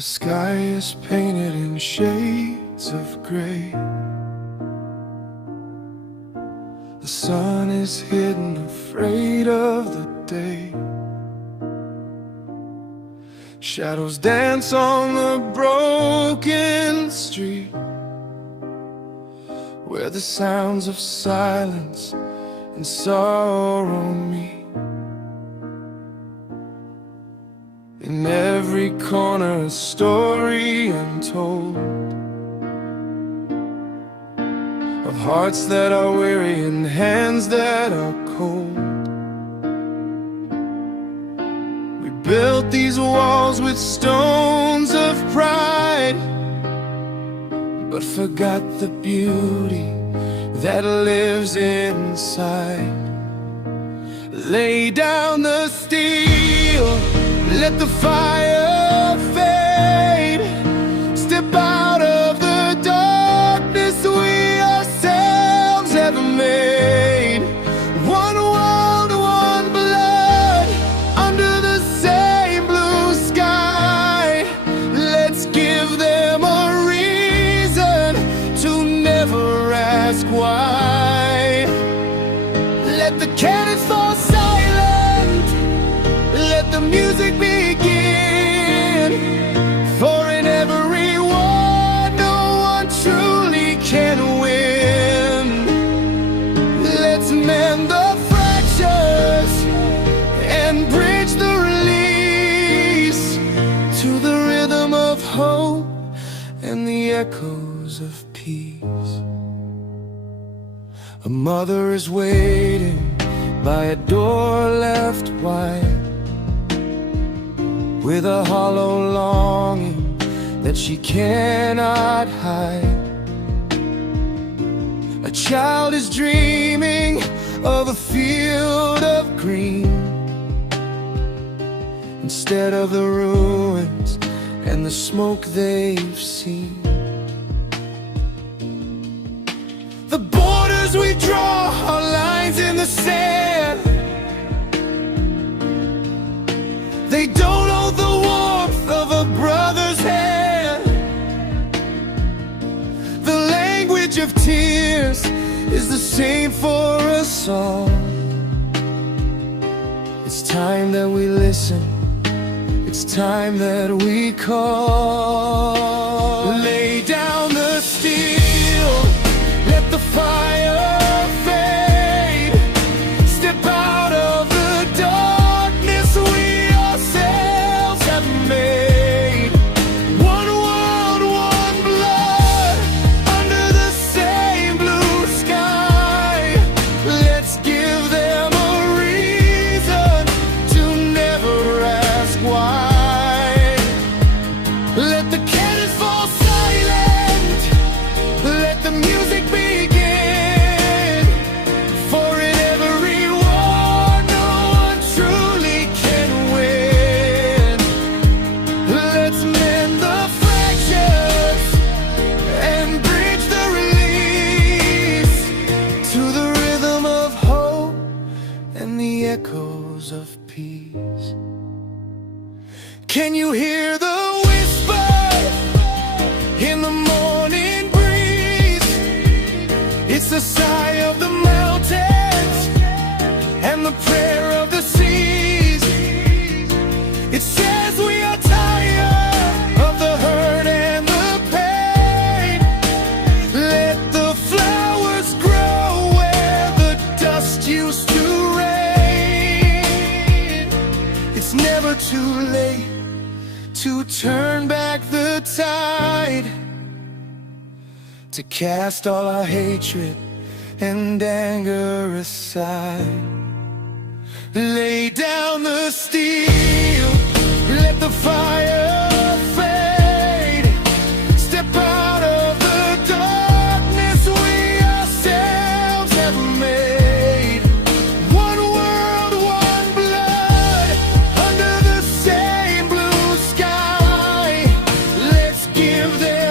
The sky is painted in shades of gray. The sun is hidden, afraid of the day. Shadows dance on the broken street, where the sounds of silence and sorrow meet. In every corner a story untold, of hearts that are weary and hands that are cold. We built these walls with stones of pride, but forgot the beauty that lives inside. Lay down the steel, let the fire fade. Step out of the darkness we ourselves have made. One world, one blood, under the same blue sky. Let's give them a reason to never ask why. Let the cannons fall silent, let the music begin. For in every war no one truly can win. Let's mend the fractures and bridge the release to the rhythm of hope and the echoes of peace. A mother is waiting by a door left wide, with a hollow longing that she cannot hide. A child is dreaming of a field of green, instead of the ruins and the smoke they've seen. The borders we draw are lines in the sand. They don't hold the warmth of a brother's hand. The language of tears is the same for us all. It's time that we listen, it's time that we call. Lay down the steel, let the fire fade. Step out of the darkness we ourselves have made. One world, one blood, under the same blue sky. Let's give them a reason to never ask why. Let the cannons fall silent, let the music begin. For in every war no one truly can win. Let's mend the fractures and bridge the release to the rhythm of hope and the echoes of peace. Can you hear the whisper in the morning breeze? It's the sigh of the mountains and the prayer of the seas. It says we are tired of the hurt and the pain. Let the flowers grow where the dust used to rain. It's never too late to turn back the tide, to cast all our hatred and anger aside. Lay down the steel, let the fire fade. Step out of the darkness we ourselves have made. One world, one blood, under the same blue sky. Let's give them